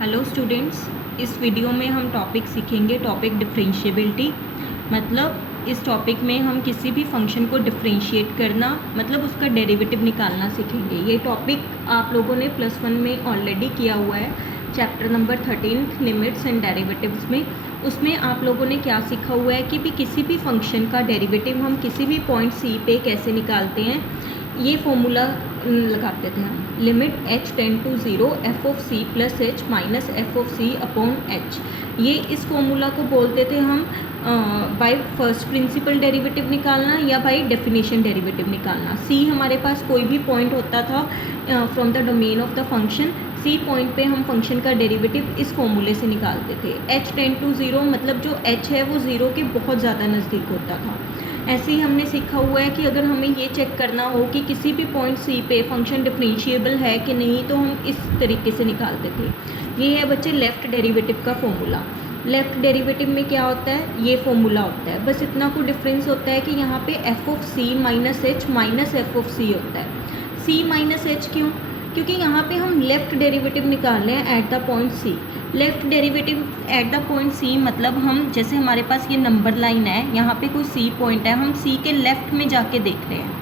Hello students, इस video में हम टॉपिक सीखेंगे टॉपिक डिफरेंशिएबिलिटी। मतलब इस टॉपिक में हम किसी भी फंक्शन को डिफरेंशिएट करना मतलब उसका डेरिवेटिव निकालना सीखेंगे। ये टॉपिक आप लोगों ने +1 में ऑलरेडी किया हुआ है, chapter number 13 limits and derivatives में। उसमें आप लोगों ने क्या सीखा हुआ है कि भी किसी भी फंक्शन का डेरिवेटिव हम किसी भी पॉइंट सी पे कैसे निकालते हैं। ये फॉर्मूला लगाते थे हम, limit h tend to 0 f of c plus h minus F of c upon h। ये इस फॉर्मूला को बोलते थे हम बाय फर्स्ट प्रिंसिपल डेरिवेटिव निकालना या बाय डेफिनेशन डेरिवेटिव निकालना। c हमारे पास कोई भी पॉइंट होता था from the domain of the function, c point पे हम फंक्शन का डेरिवेटिव इस फॉर्मूले से निकालते थे। h टेंड टू 0 मतलब जो h है वो 0 के बहुत ज़्यादा नज़दीक होता था। ऐसे ही हमने सीखा हुआ है कि अगर हमें ये चेक करना हो कि किसी भी पॉइंट सी पे फंक्शन डिफरेंशिएबल है कि नहीं, तो हम इस तरीके से निकालते थे। ये है बच्चे लेफ़्ट डेरिवेटिव का फॉर्मूला। लेफ़्ट डेरिवेटिव में क्या होता है, ये फॉर्मूला होता है। बस इतना को डिफरेंस होता है कि यहाँ पे F of C minus H minus F of C होता है। सी माइनस एच क्यों? क्योंकि यहाँ पे हम लेफ़्ट डेरिवेटिव निकाल रहे हैं at the point C. Left derivative at the point C मतलब हम जैसे हमारे पास ये नंबर लाइन है, यहाँ पे कोई सी पॉइंट है, हम सी के लेफ़्ट में जाके देख रहे हैं।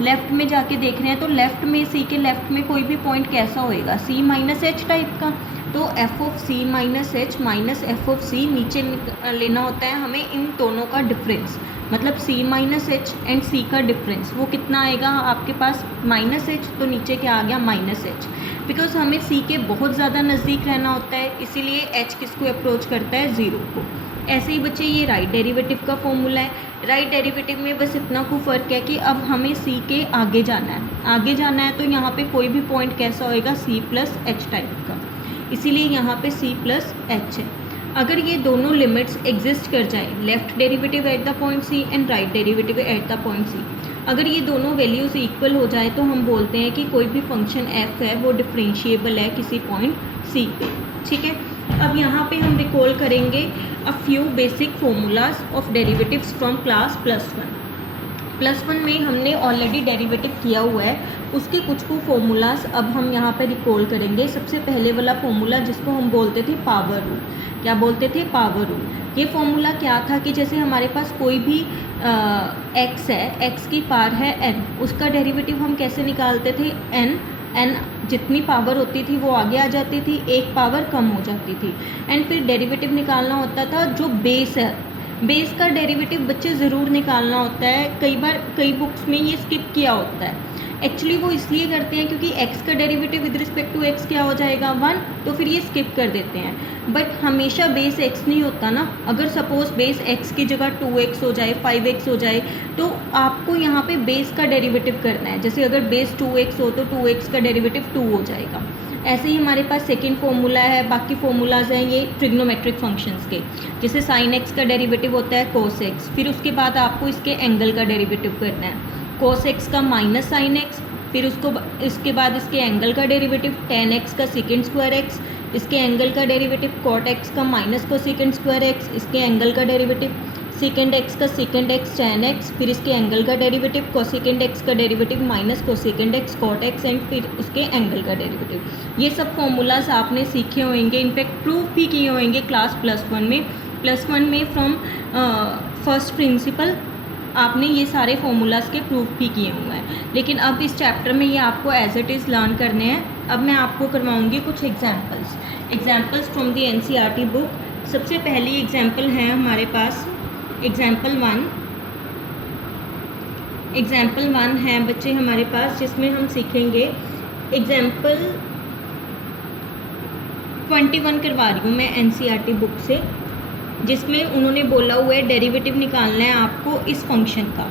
लेफ़्ट में जाके देख रहे हैं तो लेफ़्ट में सी के लेफ़्ट में कोई भी पॉइंट कैसा होएगा, सी माइनस एच टाइप का। तो F of C minus H minus F of C नीचे लेना होता है हमें इन दोनों का डिफरेंस। मतलब c minus H and c का डिफरेंस वो कितना आएगा आपके पास, माइनस एच, तो नीचे क्या आ गया माइनस एच। बिकॉज हमें c के बहुत ज़्यादा नज़दीक रहना होता है, इसीलिए h किसको अप्रोच करता है, 0 को। ऐसे ही बच्चे ये राइट डेरिवेटिव का फॉर्मूला है। राइट डेरिवेटिव में बस इतना को फ़र्क है कि अब हमें c के आगे जाना है। आगे जाना है तो यहाँ पे कोई भी पॉइंट कैसा होएगा, c प्लस एच टाइप का, इसीलिए यहाँ पे c प्लस एच है। अगर ये दोनों लिमिट्स एग्जिस्ट कर जाए, left derivative at the point C and right derivative at the point C, अगर ये दोनों वैल्यूज़ इक्वल हो जाए तो हम बोलते हैं कि कोई भी फंक्शन f है वो डिफरेंशिएबल है किसी पॉइंट c पे। ठीक है, अब यहाँ पे हम रिकॉल करेंगे a few basic formulas of derivatives from class +1 में हमने ऑलरेडी डेरिवेटिव किया हुआ है, उसके कुछ फॉर्मूलाज अब हम यहाँ पे रिकॉल करेंगे। सबसे पहले वाला फॉर्मूला जिसको हम बोलते थे पावर रूल। क्या बोलते थे, पावर रूल। ये फॉर्मूला क्या था कि जैसे हमारे पास कोई भी x है, x की पावर है n, उसका डेरिवेटिव हम कैसे निकालते थे, n जितनी पावर होती थी वो आगे आ जाती थी, एक पावर कम हो जाती थी। एंड फिर डेरिवेटिव निकालना होता था जो बेस है, बेस का डेरिवेटिव बच्चे ज़रूर निकालना होता है। कई बार कई बुक्स में ये स्किप किया होता है। एक्चुअली वो इसलिए करते हैं क्योंकि x का derivative with respect to x क्या हो जाएगा, 1, तो फिर ये स्किप कर देते हैं। बट हमेशा बेस x नहीं होता ना। अगर सपोज़ बेस x की जगह 2x हो जाए, 5x हो जाए, तो आपको यहाँ पे बेस का डेरिवेटिव करना है। जैसे अगर बेस 2x हो तो 2x का डेरिवेटिव 2 हो जाएगा। ऐसे ही हमारे पास सेकेंड फॉर्मूला है, बाकी फॉर्मूलाज हैं ये ट्रिग्नोमेट्रिक फंक्शंस के। जैसे साइन एक्स का डेरिवेटिव होता है कोस एक्स, फिर उसके बाद आपको इसके एंगल का डेरिवेटिव करना है, कोस एक्स का माइनस साइन एक्स, फिर इसके बाद इसके एंगल का डेरिवेटिव टेन एक्स का सेकेंड स्क्वायर एक्स, इसके एंगल का डेरिवेटिव कॉट एक्स का माइनस को सेकेंड स्क्वायर एक्स, इसके एंगल का डेरिवेटिव सेकेंड एक्स का सेकेंड एक्स टैन एक्स, फिर इसके एंगल का डेरिवेटिव कोसेकेंड एक्स का derivative minus cosecant x cot x, and फिर उसके एंगल का डेरिवेटिव। ये सब फॉर्मूलाज आपने सीखे होंगे, इनफैक्ट प्रूफ भी किए होंगे क्लास +1 में फ्रॉम फर्स्ट प्रिंसिपल आपने ये सारे फार्मूलाज के प्रूफ भी किए हुए हैं। लेकिन अब इस चैप्टर में ये आपको एज इट इज़ लर्न करने हैं। अब मैं आपको करवाऊँगी कुछ examples from the NCERT book. सबसे पहली एग्जाम्पल है हमारे पास एग्जाम्पल 1 है बच्चे हमारे पास, जिसमें हम सीखेंगे एग्जाम्पल 21 करवा रही हूँ मैं NCERT बुक से, जिसमें उन्होंने बोला हुआ है डेरिवेटिव निकालना है आपको इस फंक्शन का,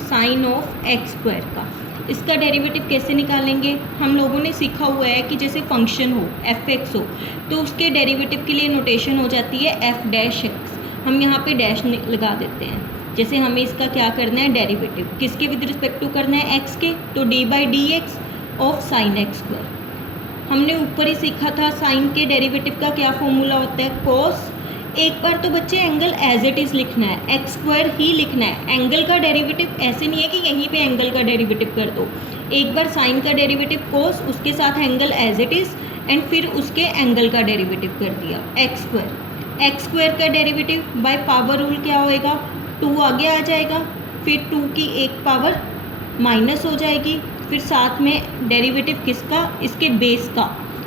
साइन ऑफ एक्स स्क्वायर का। इसका डेरिवेटिव कैसे निकालेंगे, हम लोगों ने सीखा हुआ है कि जैसे फंक्शन हो f(x) हो तो उसके डेरिवेटिव के लिए नोटेशन हो जाती है f'(x). हम यहाँ पे डैश लगा देते हैं। जैसे हमें इसका क्या करना है, डेरिवेटिव किसके विद रिस्पेक्ट टू करना है, x के, तो d/dx of sine x square. हमने ऊपर ही सीखा था साइन के डेरिवेटिव का क्या फॉर्मूला होता है, कोस। एक बार तो बच्चे एंगल एज इट इज़ लिखना है, एक्स स्क्वायर ही लिखना है। एंगल का डेरिवेटिव ऐसे नहीं है कि यहीं पे एंगल का डेरिवेटिव कर दो। एक बार साइन का डेरिवेटिव कोस, उसके साथ angle as it is, and फिर उसके एंगल का डेरिवेटिव कर दिया एक्स स्क्वायर। एक्स स्क्वायर का डेरिवेटिव बाय पावर रूल क्या होएगा, 2 आगे आ जाएगा, फिर 2 की एक पावर माइनस हो जाएगी, फिर साथ में डेरिवेटिव किसका, इसके बेस का,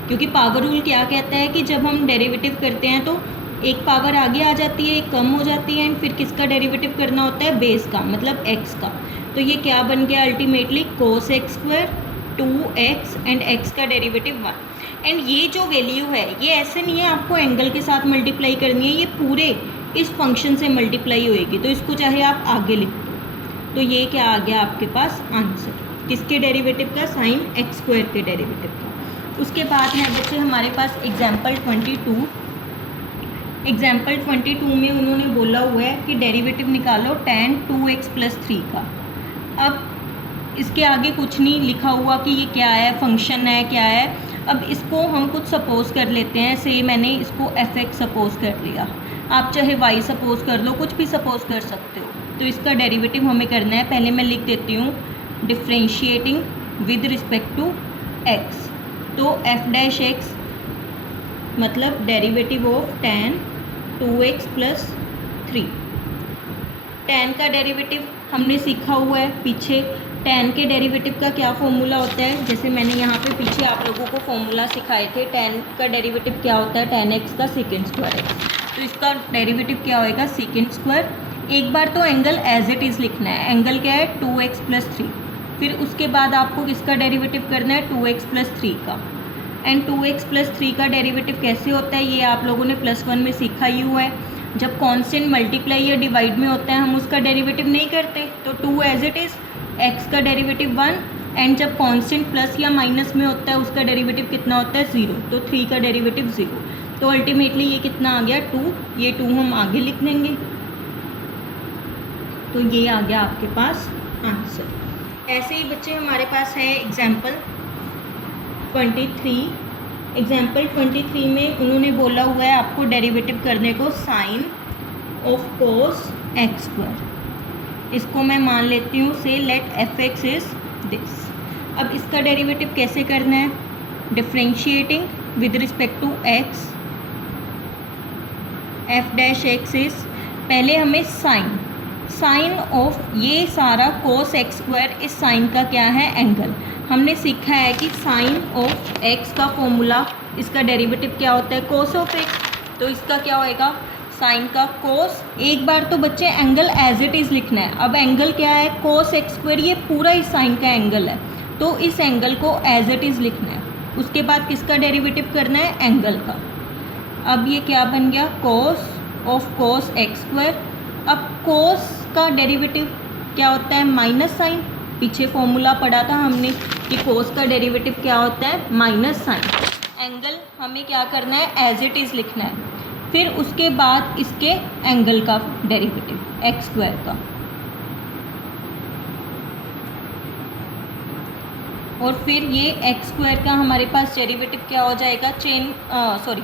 क्योंकि पावर रूल क्या कहता है कि जब हम डेरिवेटिव करते हैं तो एक पावर आगे आ जाती है, एक कम हो जाती है, एंड फिर किसका डेरिवेटिव करना होता है, बेस का, मतलब एक्स का। तो ये क्या बन गया ultimately, cos x square 2x and x का डेरिवेटिव 1। एंड ये जो वैल्यू है ये ऐसे नहीं है आपको एंगल के साथ मल्टीप्लाई करनी है, ये पूरे इस फंक्शन से मल्टीप्लाई होएगी, तो इसको चाहे आप आगे लिख दो। तो ये क्या आ गया आपके पास आंसर, किसके डेरिवेटिव का, साइन एक्स स्क्वायर के डेरिवेटिव का। उसके बाद है बच्चे हमारे पास एग्जाम्पल 22। एग्जाम्पल 22 में उन्होंने बोला हुआ है कि डेरिवेटिव निकालो tan 2x + 3 का। अब इसके आगे कुछ नहीं लिखा हुआ कि ये क्या है, फंक्शन है क्या है। अब इसको हम कुछ सपोज कर लेते हैं, से मैंने इसको fx सपोज कर लिया, आप चाहे y सपोज कर लो, कुछ भी सपोज कर सकते हो। तो इसका डेरिवेटिव हमें करना है, पहले मैं लिख देती हूँ differentiating with respect to x। तो f' मतलब derivative of tan 2x + 3। tan का डेरिवेटिव हमने सीखा हुआ है पीछे, tan के डेरिवेटिव का क्या फॉर्मूला होता है, जैसे मैंने यहाँ पे पीछे आप लोगों को फॉर्मूला सिखाए थे। tan का डेरिवेटिव क्या होता है, tan x का सेकेंड स्क्वायर x, तो इसका डेरिवेटिव क्या होएगा, सेकेंड स्क्वायर। एक बार तो एंगल एज इट इज़ लिखना है, एंगल क्या है 2x + 3, फिर उसके बाद आपको किसका डेरिवेटिव करना है, 2x + 3 का। एंड 2x + 3 का डेरिवेटिव कैसे होता है, ये आप लोगों ने +1 में सीखा ही हुआ है। जब कांस्टेंट मल्टीप्लाई या डिवाइड में होता है हम उसका डेरिवेटिव नहीं करते, तो 2 एज इट इज़, x का डेरिवेटिव 1, एंड जब कांस्टेंट प्लस या माइनस में होता है उसका डेरिवेटिव कितना होता है, 0, तो 3 का डेरिवेटिव 0। तो अल्टीमेटली ये कितना आ गया, 2, ये 2 हम आगे लिख देंगे, तो ये आ गया आपके पास आंसर। ऐसे ही बच्चे हमारे पास है एग्जाम्पल 23। एग्जाम्पल 23 में उन्होंने बोला हुआ है आपको डेरिवेटिव करने को sine of cos x square. इसको मैं मान लेती हूँ से लेट fx इज दिस। अब इसका डेरिवेटिव कैसे करना है, differentiating with respect to x, f' is, पहले हमें साइन ऑफ ये सारा कोस एक्स स्क्वायर, इस साइन का क्या है, एंगल। हमने सीखा है कि साइन ऑफ x का फॉर्मूला, इसका डेरिवेटिव क्या होता है, कोस ऑफ x, तो इसका क्या होएगा, साइन का कोस। एक बार तो बच्चे एंगल एज इट इज़ लिखना है। अब एंगल क्या है, कोस एक्स स्क्वायर, ये पूरा इस साइन का एंगल है, तो इस एंगल को एज इट इज़ लिखना है। उसके बाद किसका डेरिवेटिव करना है, एंगल का। अब ये क्या बन गया, cos of cos x square. अब कोस का डेरिवेटिव क्या होता है, माइनस साइन। पीछे फॉर्मूला पढ़ा था हमने कि कोस का डेरिवेटिव क्या होता है, माइनस साइन। एंगल हमें क्या करना है, एज इट इज़ लिखना है। फिर उसके बाद इसके एंगल का डेरिवेटिव एक्स स्क्वायर का, और फिर ये एक्स स्क्वायर का हमारे पास डेरिवेटिव क्या हो जाएगा,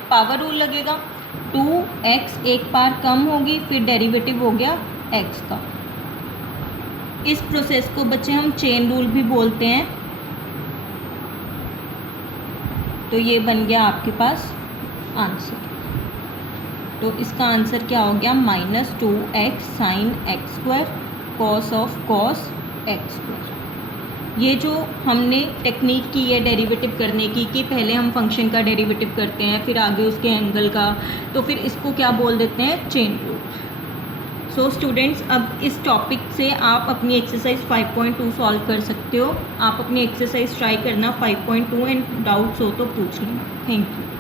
पावर रूल लगेगा, 2x एक बार कम होगी, फिर डेरिवेटिव हो गया x का। इस प्रोसेस को बच्चे हम चेन रूल भी बोलते हैं। तो ये बन गया आपके पास आंसर। तो इसका आंसर क्या हो गया, -2x sine x square cos of cos x square. ये जो हमने टेक्निक की है डेरिवेटिव करने की, कि पहले हम फंक्शन का डेरिवेटिव करते हैं फिर आगे उसके एंगल का, तो फिर इसको क्या बोल देते हैं, चेन रूल। सो स्टूडेंट्स, अब इस टॉपिक से आप अपनी एक्सरसाइज 5.2 सॉल्व कर सकते हो। आप अपनी एक्सरसाइज ट्राई करना 5.2, एंड डाउट्स हो तो पूछ लेना। Thank you.